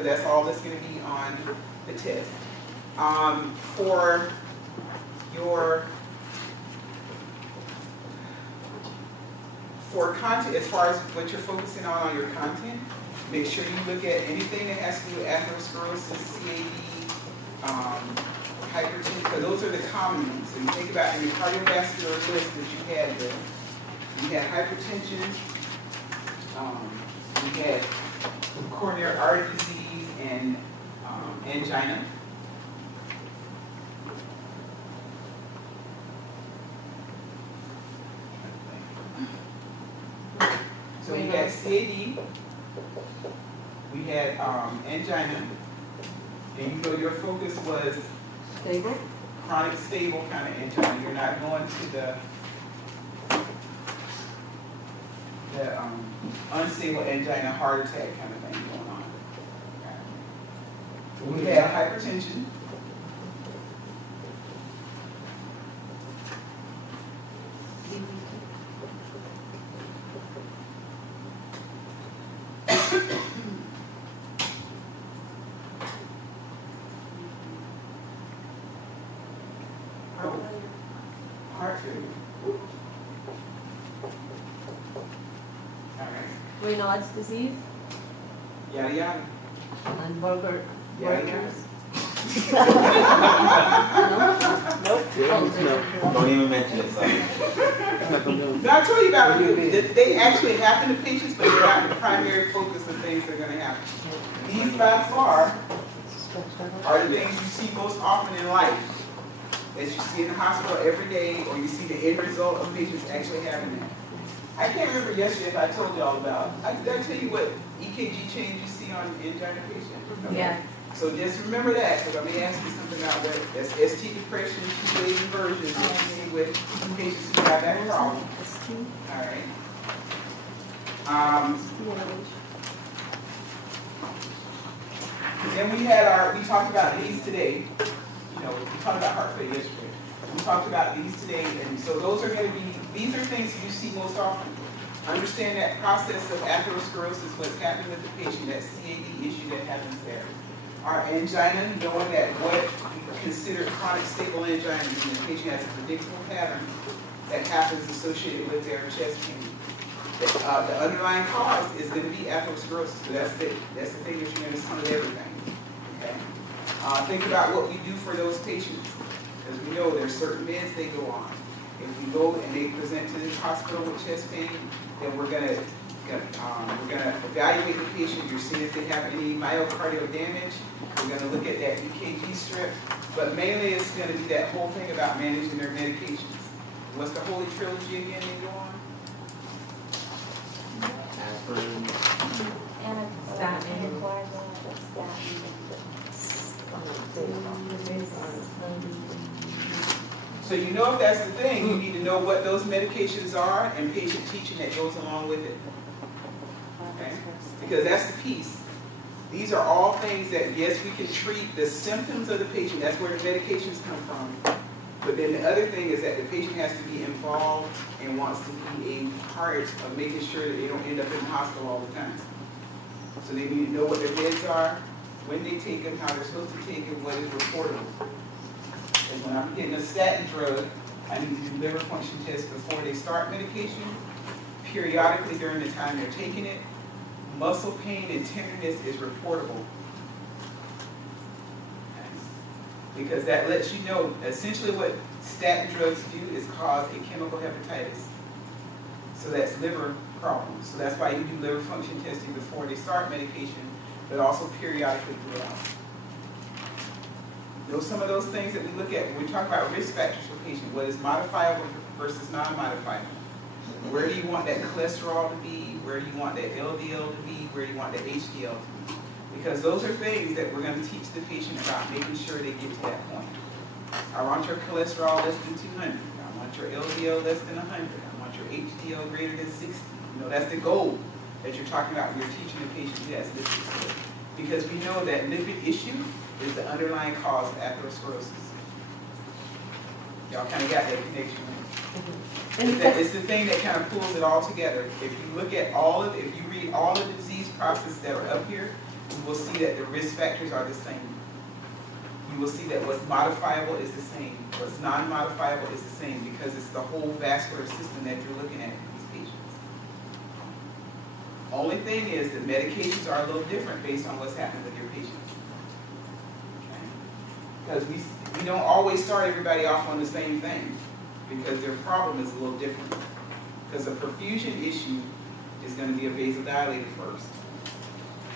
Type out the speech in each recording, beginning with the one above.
because that's all that's going to be on the test. For content, as far as what you're focusing on your content, make sure you look at anything that has to do with atherosclerosis, CAD, hypertension, because those are the common ones. So you think about in your cardiovascular list that you had there, you had hypertension, you had coronary artery disease, and angina. So we had CAD, we had angina, and you know your focus was Stable? chronic stable kind of angina. You're not going to the unstable angina, heart attack kind of thing going on. Okay. We had hypertension. Heart failure. All right. Raynaud's disease? Yada yada. And Burger. Yada Burgers? Nope. No, don't even mention it, sorry. No, I told you about it. They actually happen to patients, but they're not the primary focus of things that are going to happen. These by far are the things you see most often in life, that you see in the hospital every day, or you see the end result of patients actually having that. I can't remember yesterday if I told you all about. Did I tell you what EKG change you see on angina patient? Okay. Yeah. So just remember that, because I may ask you something about what that's ST depression, two-wave inversions that you see with patients who have that problem. All right. Then we talked about these today. You know, we talked about heart failure yesterday. We talked about these today, and so those are going to be, these are things you see most often. Understand that process of atherosclerosis, what's happening with the patient, that CAD issue that happens there. Our angina, knowing that what we consider chronic stable angina, meaning the patient has a predictable pattern that happens associated with their chest pain. The underlying cause is going to be atherosclerosis, so that's the thing that you're going to see with everything. Okay? Think about what we do for those patients. As we know, there's certain meds they go on. If we go and they present to this hospital with chest pain, then we're gonna evaluate the patient. You're seeing if they have any myocardial damage. We're gonna look at that EKG strip. But mainly it's gonna be that whole thing about managing their medications. What's the Holy Trilogy again they go on? Aspirin. So you know if that's the thing, you need to know what those medications are and patient teaching that goes along with it. Okay? Because that's the piece. These are all things that, yes, we can treat the symptoms of the patient. That's where the medications come from. But then the other thing is that the patient has to be involved and wants to be a part of making sure that they don't end up in the hospital all the time. So they need to know what their meds are, when they take them, how they're supposed to take them, what is reportable. And when I'm getting a statin drug, I need to do liver function tests before they start medication, periodically during the time they're taking it. Muscle pain and tenderness is reportable. Because that lets you know, essentially what statin drugs do is cause a chemical hepatitis. So that's liver problems. So that's why you do liver function testing before they start medication, but also periodically throughout. Those some of those things that we look at when we talk about risk factors for patients, what is modifiable versus non-modifiable. Where do you want that cholesterol to be? Where do you want that LDL to be? Where do you want that HDL to be? Because those are things that we're going to teach the patient about making sure they get to that point. I want your cholesterol less than 200. I want your LDL less than 100. I want your HDL greater than 60. You know, that's the goal that you're talking about when you're teaching the patient yes, this is good. Because we know that lipid issue is the underlying cause of atherosclerosis. Y'all kind of got that connection, right? It's the thing that kind of pulls it all together. If you look at if you read all of the disease processes that are up here, you will see that the risk factors are the same. You will see that what's modifiable is the same, what's non-modifiable is the same, because it's the whole vascular system that you're looking at in these patients. Only thing is that medications are a little different based on what's happening with your patients. Because we don't always start everybody off on the same thing, because their problem is a little different. Because a perfusion issue is going to be a vasodilator first,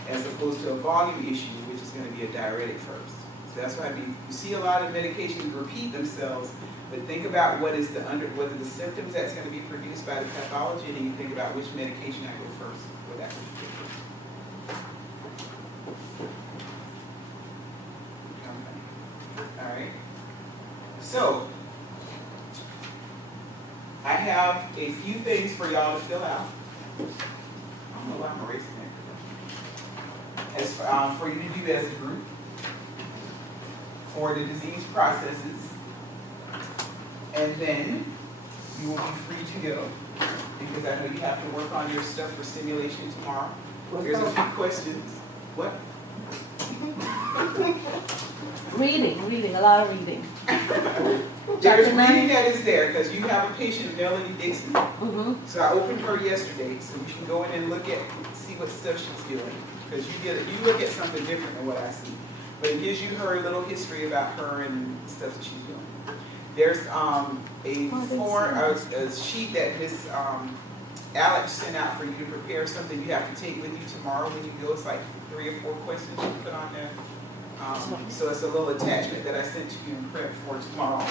as opposed to a volume issue, which is going to be a diuretic first. So that's why you see a lot of medications repeat themselves, but think about what are the symptoms that's going to be produced by the pathology, and then you think about which medication I go first for that particular person. Okay. All right. So I have a few things for y'all to fill out. I don't know why I'm erasing that. As for you to do as a group, for the disease processes, and then you will be free to go, because I know you have to work on your stuff for simulation tomorrow. There's a few questions. What? Reading, a lot of reading. There's reading that is there, because you have a patient, Melanie Dixon. Mm-hmm. So I opened her yesterday, so you can go in and see what stuff she's doing, because you look at something different than what I see. But it gives you her little history about her and stuff that she's doing. There's a sheet that Miss Alex sent out for you to prepare something you have to take with you tomorrow when you go. It's like 3 or 4 questions you put on there. So it's a little attachment that I sent to you in prep for tomorrow.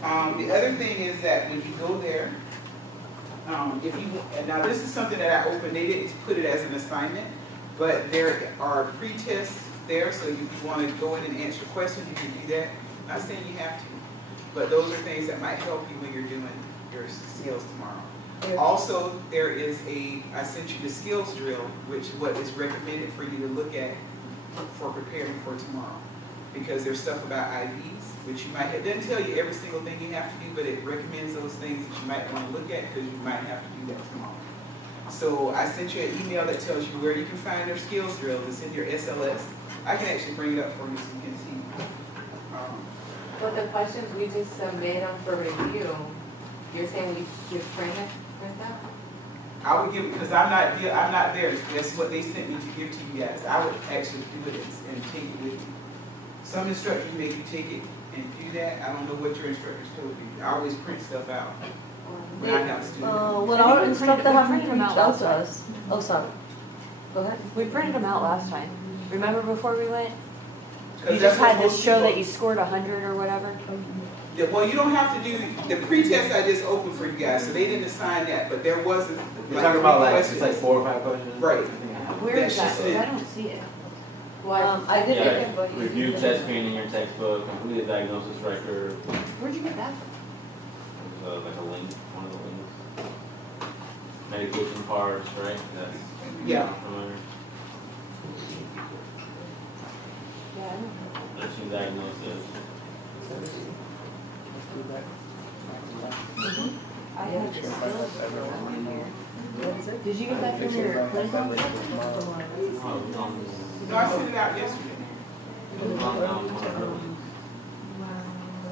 The other thing is that when you go there, and now this is something that I opened, they didn't put it as an assignment, but there are pre-tests there, so if you want to go in and answer questions, you can do that. I'm not saying you have to, but those are things that might help you when you're doing your skills tomorrow. Also, I sent you the skills drill, which is what is recommended for you to look at for preparing for tomorrow. Because there's stuff about IVs, which you might have, it doesn't tell you every single thing you have to do, but it recommends those things that you might want to look at, because you might have to do that tomorrow. So I sent you an email that tells you where you can find their skills drill. It's in your SLS. I can actually bring it up for you so you can see. But the questions we just submit them for review, you're saying we should print them? I would give it, because I'm not there. That's what they sent me to give to you guys. I would actually do it and take it with you. Some instructors make you take it and do that. I don't know what your instructors told you. I always print stuff out when I have students. Well, our instructor haven't reached out to us. Oh, sorry. Go ahead. We printed them out last time. Remember before we went? 'Cause You that's just what had to most show people- that you scored 100 or whatever. Yeah, well, you don't have to do, the pre-test I just opened for you guys, so they didn't assign that, but there wasn't. You're talking about just like 4 or 5 questions? Right. I think I have. Where That is she that? said. I don't see it. I did it. Yeah, review chest pain in your textbook, complete a diagnosis record. Where'd you get that from? There's like a link, one of the links. Medication parts, right? That's Yeah. familiar. Yeah, I don't know. Nursing diagnosis. I have the skills in here. Did you get that from your clinical? No, I sent it out yesterday.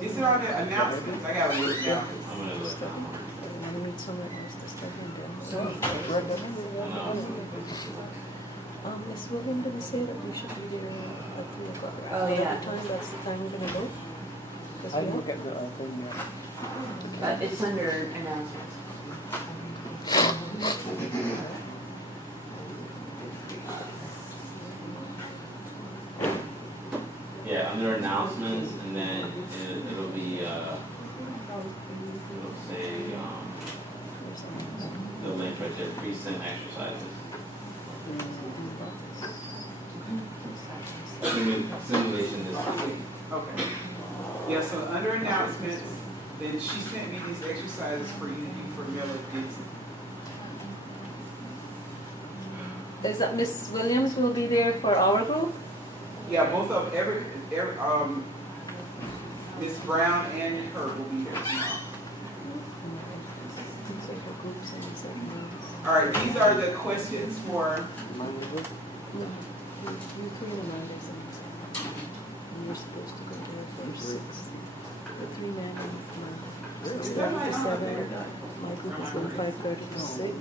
Is it on the announcements? I gotta look now. I'm gonna look down. Miss William gonna say that we should be there at 3 o'clock. Oh, yeah. What time, that's the time we're gonna go? Yes, I we look are. at the thing, It's under announcements. Yeah, under announcements, and then it'll be, it'll say, the link right there, recent exercises. Simulation this week. Okay. Yeah, so under announcements, then she sent me these exercises for you to do for Miller Dixon. Is that Miss Williams will be there for our group? Yeah, both of Miss Brown and her will be there tomorrow. All right, these are the questions for You came to Mondays and you were supposed to go to work for 6. The 3 man on Monday. 6:30 to 7. My group is going 5:30 to 6.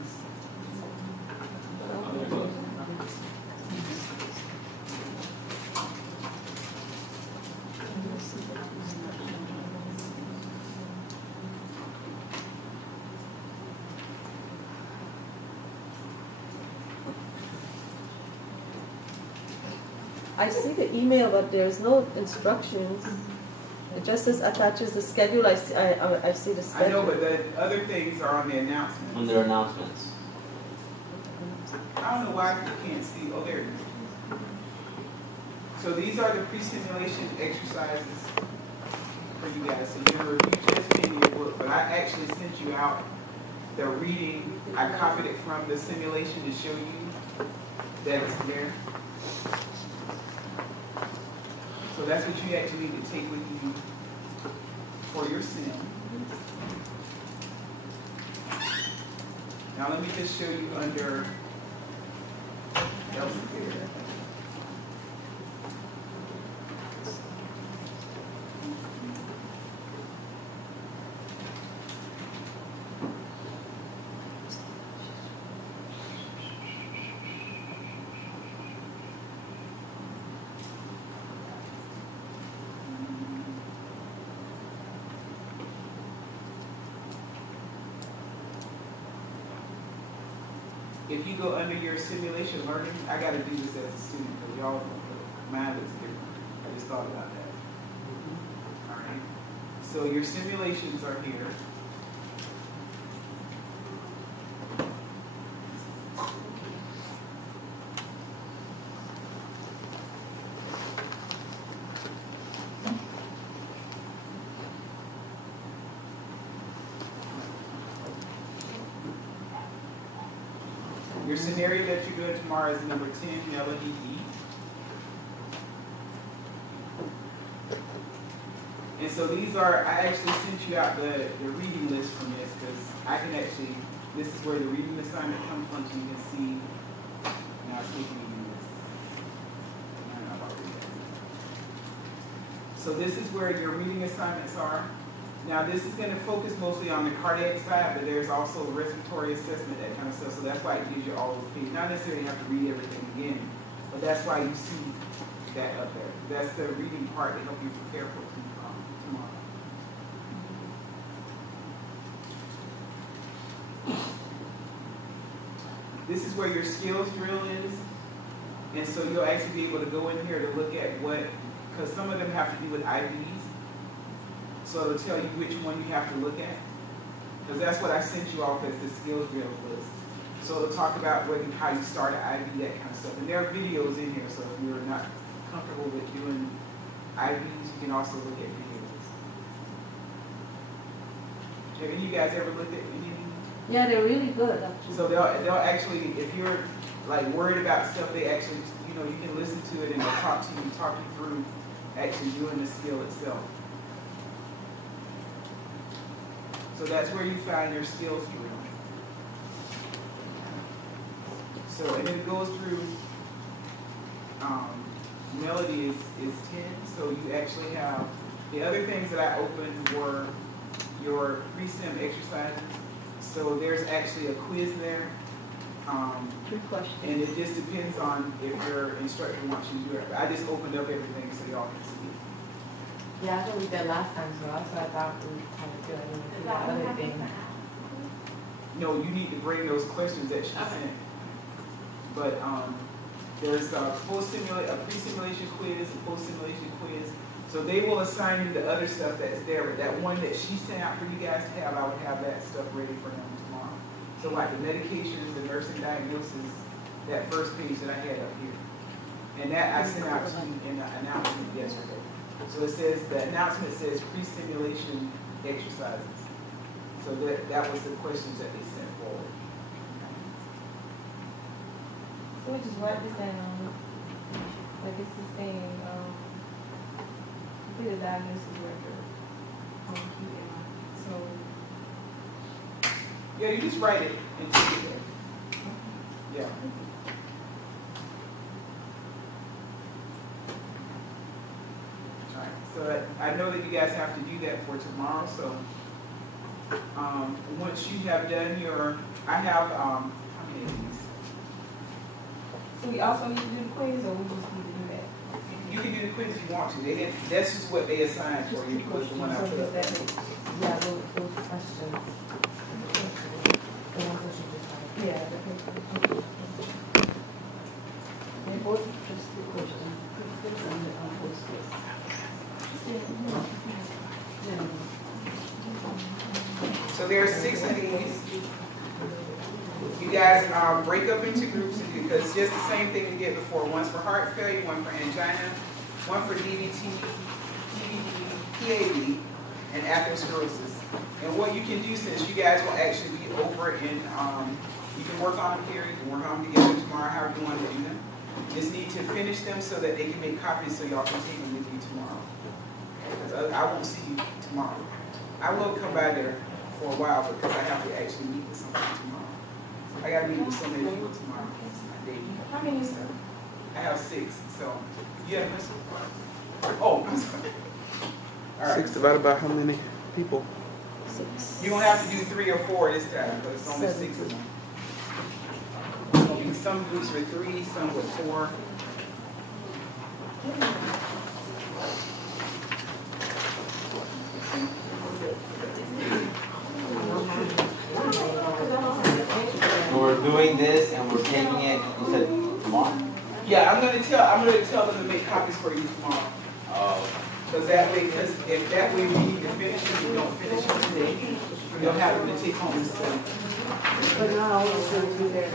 I see the email, but there's no instructions. It just says attaches the schedule. I see the schedule. I know, but the other things are on the announcement. On their announcements. I don't know why you can't see, oh, there it is. So these are the pre-simulation exercises for you guys. So remember, you just gave me a book, but I actually sent you out the reading. I copied it from the simulation to show you that it's there. So that's what you actually need to take with you for your sim. Now let me just show you under Elsevier. If you go under your simulation learning, I got to do this as a student because y'all, mine looks different. I just thought about that. All right. So your simulations are here. Your scenario that you're doing tomorrow is number 10, Melody E. And so these are, I actually sent you out the reading list from this because I can actually, this is where the reading assignment comes from, so you can see, now it's making me do this. No, no, I'll read that. So this is where your reading assignments are. Now this is going to focus mostly on the cardiac side, but there's also respiratory assessment, that kind of stuff. So that's why it gives you all those pages. Not necessarily have to read everything again, but that's why you see that up there. That's the reading part to help you prepare for tomorrow. This is where your skills drill is. And so you'll actually be able to go in here to look at what, because some of them have to do with IVs. So it'll tell you which one you have to look at. Because that's what I sent you off as the skills drill list. So it'll talk about how you start an IV, that kind of stuff. And there are videos in here, so if you're not comfortable with doing IVs, you can also look at videos. Have any of you guys ever looked at any of these? Yeah, they're really good, actually. So they'll actually, if you're like worried about stuff, they actually, you can listen to it and they'll talk to you, talk you through actually doing the skill itself. So that's where you find your skills drill. So, and then it goes through, Melody is 10, so you actually have, the other things that I opened were your pre-sim exercises. So there's actually a quiz there. 3 questions. And it just depends on if your instructor wants you to do it. I just opened up everything so y'all can see. Yeah, I thought we did last time, so that's what I thought we kind of good. And we did that other thing. No, you need to bring those questions that she sent. But there's a pre-simulation quiz, a post-simulation quiz. So they will assign you the other stuff that's there. But that one that she sent out for you guys to have, I would have that stuff ready for them tomorrow. So like the medications, the nursing diagnosis, that first page that I had up here. And that I sent out to you in the announcement yesterday. So it says, the announcement says pre-simulation exercises. So that was the questions that they sent forward. So we just write this down. Like it's the same, be the diagnosis record. So. Yeah, you just write it and take it there. Yeah. So I know that you guys have to do that for tomorrow, so, once you have done your, I have, how many of these? So we also need to do the quiz, or we just need to do that? You can do the quiz if you want to, they didn't, that's just what they assigned for you, was the one I put up there. Yeah, those questions. The ones that you just had. Yeah, the paper. They both just the question. And the post So there are 6 of these. You guys break up into groups and do, because it's just the same thing we did before. One's for heart failure, one for angina, one for DVT, PAD, and atherosclerosis. And what you can do, since you guys will actually be over in, you can work on them here, you can work on them together tomorrow, however you want to do them. Just need to finish them so that they can make copies so y'all can take them with you tomorrow. Because I won't see you tomorrow. I will come by there for a while because I have to actually meet with somebody tomorrow. I got to meet with so many people tomorrow. How many is there? I have 6, so, yeah. Oh, I'm sorry. All right. 6 divided by how many people? You don't have to do 3 or 4 this time, but it's only 6 of them. There'll be some groups with 3, some with 4. So we're doing this and we're taking it, you said tomorrow? Yeah, I'm gonna tell them to make copies for you tomorrow. Because if that way we need to finish it, we don't finish it today, you'll have them to take home. So But not all of them do their.